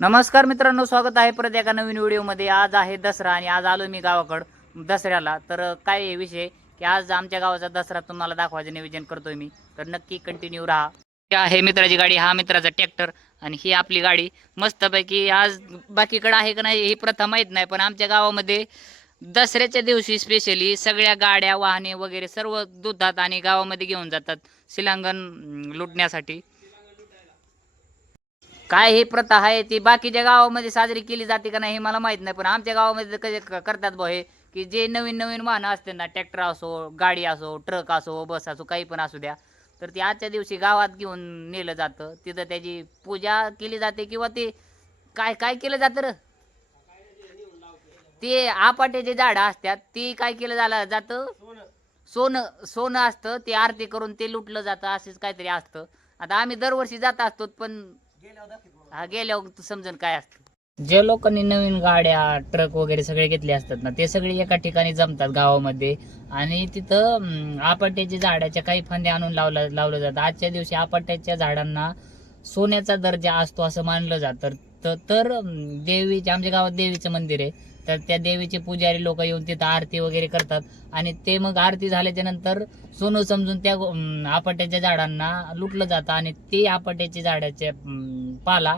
नमस्कार मित्रांनो स्वागत आहे परत एका नवीन व्हिडिओमध्ये. आज आहे दसरा आणि आज आलो मी गावाकडं दसऱ्याला. तर काय आहे विषय? की आज आमच्या गावाचा दसरा तुम्हाला दाखवायचं नियोजन करतोय मी. तर नक्की कंटिन्यू राहा. ही आहे मित्राची गाडी हा मित्राचा ट्रॅक्टर आणि ही आपली गाडी. मस्तपैकी आज बाकीकडं आहे का नाही ही प्रथा माहीत नाही पण आमच्या गावामध्ये दसऱ्याच्या दिवशी स्पेशली सगळ्या गाड्या वाहने वगैरे सर्व दुधात आणि गावामध्ये घेऊन जातात. शिलांगण लुटण्यासाठी. काय ही प्रथा आहे? ती बाकीच्या गावामध्ये साजरी केली जाते का नाही हे मला माहीत नाही पण आमच्या गावामध्ये कसे क- करतात बा हे की जे नवीन नवीन वाहनं असते ना ट्रॅक्टर असो गाडी असो ट्रक असो बस असो काही पण असू द्या तर ती आजच्या दिवशी गावात घेऊन नेलं जातं. तिथं त्याची पूजा केली जाते किंवा ते काय काय केलं जातं र? ते आपाट्याचे झाडं असतात ती काय केलं झालं जातं? सोनं सोनं असतं ते आरती करून ते लुटलं जातं असंच काहीतरी असतं. आता आम्ही दरवर्षी जात असतो पण हा गेल्यावर समजून काय असतं. जे लोकांनी नवीन गाड्या ट्रक वगैरे सगळे घेतले असतात ना ते सगळे एका ठिकाणी जमतात गावामध्ये. आणि तिथं आपाट्याच्या झाडाच्या काही फांद्या आणून लावलं लावलं जातं आजच्या दिवशी आपाट्याच्या झाडांना सोन्याचा दर्जा असतो असं मानलं जातं. तर तर देवीच्या आमच्या गावात देवीचं मंदिर आहे. तर त्या देवीचे पुजारी लोक येऊन तिथं आरती वगैरे करतात. आणि ते मग आरती झाल्याच्यानंतर सोनं समजून त्या आपट्याच्या झाडांना लुटलं जातं आणि ते आपट्याच्या झाडाचे पाला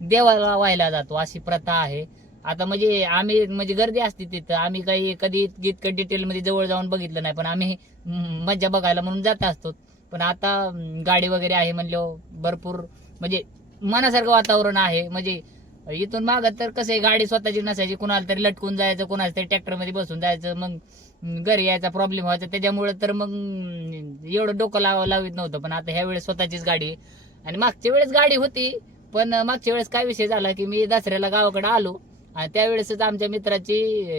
देवाला व्हायला जातो अशी प्रथा आहे. आता म्हणजे आम्ही म्हणजे गर्दी असते तिथं. आम्ही काही कधी इतकं डिटेलमध्ये जवळ जाऊन बघितलं नाही पण आम्ही मज्जा बघायला म्हणून जात असतो. पण आता गाडी वगैरे आहे म्हणल्यावर भरपूर म्हणजे मनासारखं वातावरण आहे. म्हणजे इथून मागं तर कसं आहे गाडी स्वतःची नसायची कुणाला तरी लटकून जायचं कुणाला तरी ट्रॅक्टरमध्ये बसून जायचं मग घरी यायचा प्रॉब्लेम व्हायचा. त्याच्यामुळे तर मग एवढं डोकं लावा लावित नव्हतं. पण आता ह्या वेळेस स्वतःचीच गाडी आणि मागच्या वेळेस गाडी होती पण मागच्या वेळेस काय विषय झाला की मी दसऱ्याला गावाकडे आलो. आणि त्यावेळेसच आमच्या मित्राची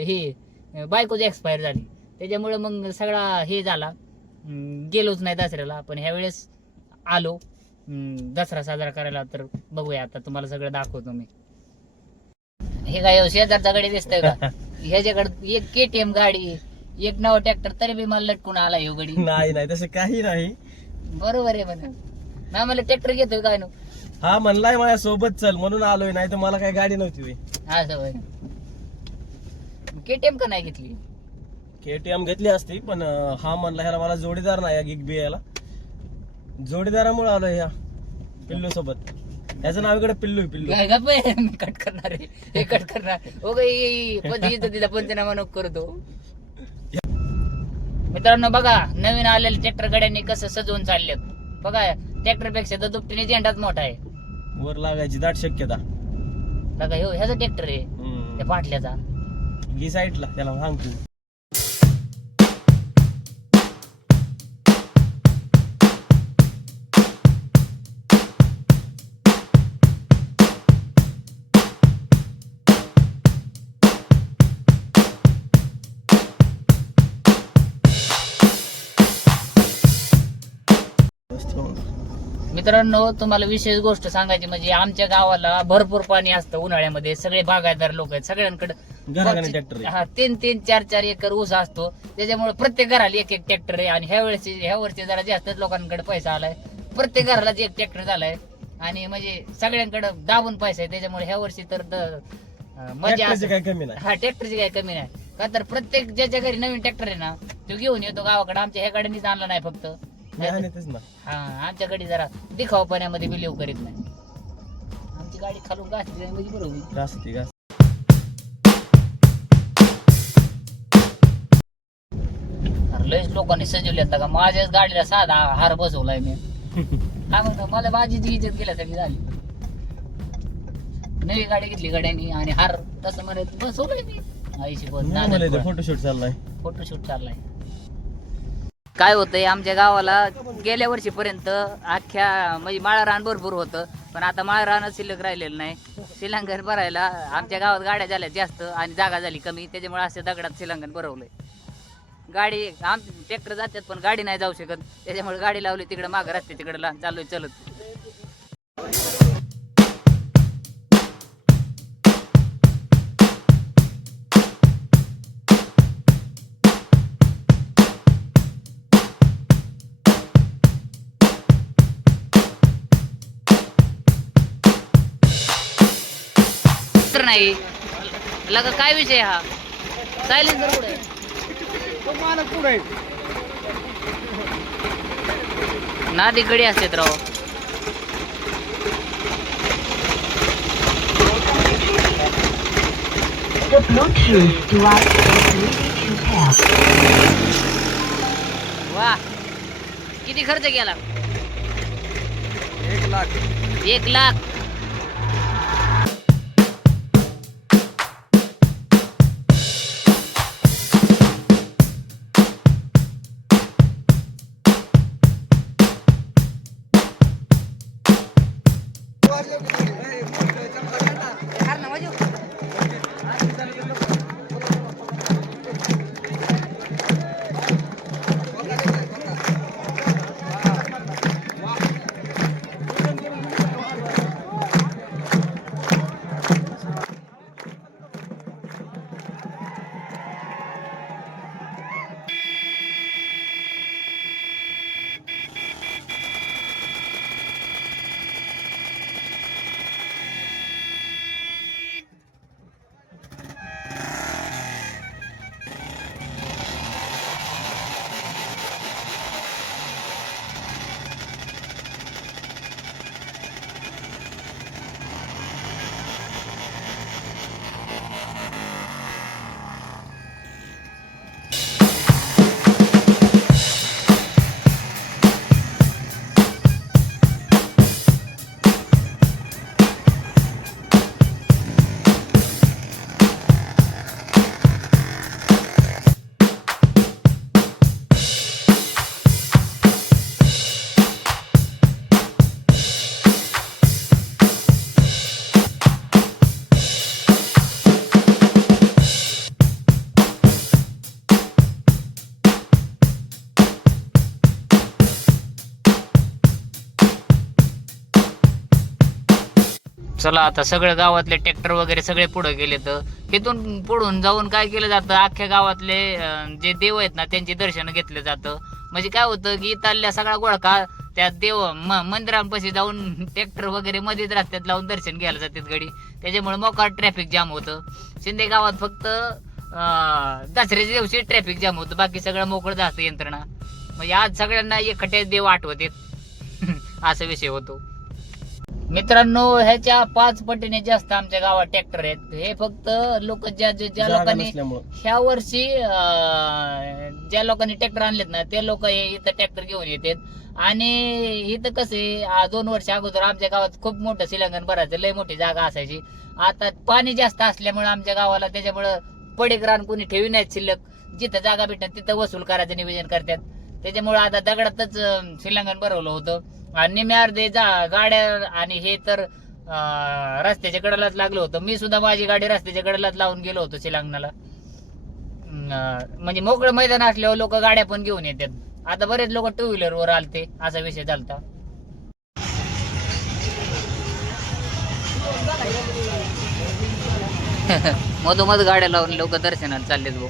हे बायकोच एक्सपायर झाली. त्याच्यामुळे मग सगळा हे झाला. गेलोच नाही दसऱ्याला. पण ह्या वेळेस आलो. दसरा साजरा करायला तर बघूया. आता तुम्हाला सगळं दाखवतो मी. हे काय हो, शेजारचा गाडी दिसतंय का? ह्याच्याकडे एक केटीएम गाडी एक नवा ट्रॅक्टर तरी बी मला लटकून आला ह्यो गाडी. नाही नाही तसं काही नाही. बरोबर आहे म्हणा. ना मला ट्रॅक्टर घेतोय काय नो? हा म्हणलाय माझ्या सोबत चल म्हणून आलोय नाही तर मला काही गाडी नव्हती होय. असं होय. केटीएम का नाही घेतली? केटीएम घेतली असती पण अं, हा म्हणला ह्याला मला जोडीदार नाही गिग बी याला जोडीदारामुळे आलोय ह्या पिल्लू सोबत याचं नाव इकडे पिल्लू पिल्लू. काय? मी कट करणार आहे. हे कट करणार. हो गाई पती तिला पंचनामा नको करतो मित्रांनो बघा नवीन आलेल्या ट्रॅक्टर गाड्यांनी कसं सजवून चाललेत. बघा ट्रॅक्टरपेक्षा तर दुपटीने झेंडाच मोठा आहे. वर लागायची दाट शक्यता. बघा ह्यो ह्याचा ट्रॅक्टर आहे. हम्म. त्या पाटल्याचा गी साईडला त्याला सांग मित्रांनो तुम्हाला विशेष गोष्ट सांगायची म्हणजे आमच्या गावाला भरपूर पाणी असतं उन्हाळ्यामध्ये. सगळे बागायतदार लोक आहेत. सगळ्यांकडे घराघराने ट्रॅक्टर आहे. हा तीन तीन चार चार एकर ऊस असतो. त्याच्यामुळे प्रत्येक घराला एक एक ट्रॅक्टर आहे. आणि ह्या वेळेस ह्या वर्षी जरा जास्तच लोकांकडे पैसा आलाय. प्रत्येक घराला एक ट्रॅक्टर झालाय. आणि म्हणजे सगळ्यांकडे दाबून पैसा आहे. त्याच्यामुळे ह्या वर्षी तर द- अं, मजा असते काही कमी नाही. हा ट्रॅक्टरची काही कमी नाही. का तर प्रत्येक ज्याच्या घरी नवीन ट्रॅक्टर आहे ना तो घेऊन येतो गावाकडे. आमच्या ह्या गाडीनेच आणला नाही फक्त. ना. हा आमच्याकडे जरा दिखाव पाण्यामध्ये बिलीव करीत नाही. आमची गाडी खालून घासली म्हणजे बरोबर घास लयच लोकांनी सजवले आता का? माझ्याच गाडीला साधा हार बसवलाय मी. काय म्हणतो? मला माझीच इज्जत गेल्यासारखी झाली. नवी गाडी घेतली गाड्यांनी आणि हार तसं म्हणत बसवलंय मी. आईशी फोटोशूट चाललाय. फोटोशूट चाललाय. काय होतंय आमच्या गावाला गेल्या वर्षीपर्यंत अख्ख्या म्हणजे माळा रान भरपूर होतं पण आता माळा शिल्लक राहिलेलं नाही. शिलांगण भरायला आमच्या गावात गाड्या झाल्या जास्त आणि जागा झाली कमी त्याच्यामुळे असे दगडात शिलांगण भरवलंय. गाडी आम ट्रॅक्टर जातात पण गाडी नाही जाऊ शकत त्याच्यामुळे गाडी लावली तिकडे मागं रस्ते तिकडे चाललोय चलत. नाही. लगा काय विषय हा? सायलेन्सर कुठे नादी गडी असतात राव. The Bluetooth device is ready to pair. वा. किती खर्च केला? एक लाख. एक लाख. Gracias. चला आता सगळं गावातले ट्रॅक्टर वगैरे सगळे पुढे गेले तर तिथून पुढून जाऊन काय केलं जातं? अख्ख्या गावातले जे देव आहेत ना त्यांचे दर्शन घेतलं जातं. म्हणजे काय होतं की इथल्या सगळा गोळका त्या देव म मंदिरांपाशी जाऊन ट्रॅक्टर वगैरे मध्येच रस्त्यात लावून दर्शन घ्यायला जातात घडी त्याच्यामुळे मोकार ट्रॅफिक जाम होतं. शिंदे गावात फक्त दसऱ्याच्या दिवशी ट्रॅफिक जाम होतं. बाकी सगळं मोकळं जास्त यंत्रणा. म्हणजे आज सगळ्यांना एकट्या देव आठवतेत. असा विषय होतो. मित्रांनो ह्याच्या पाच पटीने जास्त आमच्या गावात ट्रॅक्टर आहेत. हे फक्त लोक ज्या ज्या ज्या जागा लोकांनी नसल्यामुळं. ह्या वर्षी अं, ज्या लोकांनी ट्रॅक्टर आणलेत ना ते लोक इथं ट्रॅक्टर घेऊन येतात. आणि इथं कसे दोन वर्ष अगोदर आमच्या गावात खूप मोठं शिलांगण भरायचं लय मोठी जागा असायची. आता पाणी जास्त असल्यामुळे आमच्या गावाला त्याच्यामुळं पडीक रान कोणी ठेवी नाहीत शिल्लक. जिथं जागा भेटतात तिथं वसूल करायचं नियोजन करतात. त्याच्यामुळे आता दगडातच श्रीलंकन बरवलं भरवलं होतं. आणि निम्मे अर्धे जा गाड्या आणि हे तर रस्त्याच्या कडेलाच लागलं होतं. मी सुद्धा माझी गाडी रस्त्याच्या कडेलाच लावून गेलो होतो श्रीलंकनाला. म्हणजे मोकळं मैदान असल्यावर लोक गाड्या पण घेऊन येतात. आता बरेच लोक टू व्हीलर वर आलते असा विषय चालता मधोमध गाड्या लावून लोक दर्शनाला चाललेत भाऊ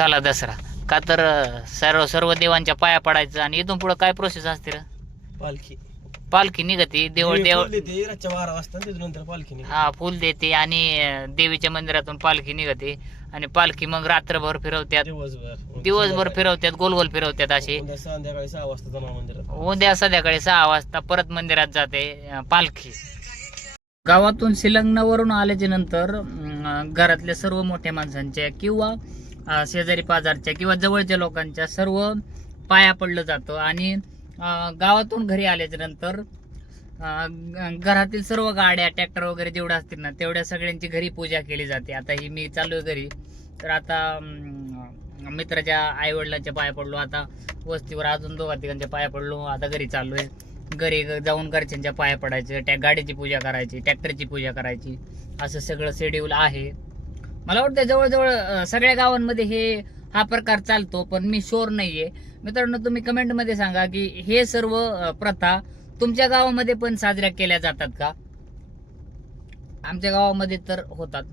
झाला दसरा. का तर सर्व सर्व देवांच्या पाया पडायचं आणि इथून पुढे काय प्रोसेस असते रे पालखी. पालखी निघते देवळ देवी देव फुल देते रातच्या बारा वाजता त्याच्यानंतर पालखी निघते. हा फुल देते आणि अं, देवीच्या मंदिरातून पालखी निघते. आणि पालखी मग रात्रभर फिरवत्यात. दिवसभर. दिवसभर फिरवत्यात गोल गोल फिरवत्यात असे उद्या संध्याकाळी सहा वाजता जमा मंदिरात. उद्या संध्याकाळी सहा वाजता परत मंदिरात जाते अं, पालखी. गावातून शिलंगणावरून आल्याच्यानंतर अं, घरातल्या सर्व मोठ्या माणसांच्या किंवा शेजारी पाजारच्या किंवा जवळच्या लोकांच्या सर्व पाया पडलं जातं आणि गावातून घरी आल्याच्यानंतर घरातील सर्व गाड्या ट्रॅक्टर वगैरे जेवढ्या असतील ना तेवढ्या सगळ्यांची घरी पूजा केली जाते. आता ही मी चालू आहे घरी. तर आता मित्राच्या आईवडिलांच्या पाया पडलो. आता वस्तीवर अजून दोघा तिघांच्या पाया पडलो. आता घरी चाललोय घरी जाऊन घरच्यांच्या पाया पडायचं. त्या गाडीची पूजा करायची ट्रॅक्टरची पूजा करायची. असं सगळं शेड्यूल आहे. मला वाटतं जवळजवळ सगळ्या गावांमध्ये हे हा प्रकार चालतो पण मी शोर नाहीये. मित्रांनो तुम्ही कमेंटमध्ये सांगा की हे सर्व प्रथा तुमच्या गावामध्ये पण साजऱ्या केल्या जातात का? आमच्या गावामध्ये तर होतात.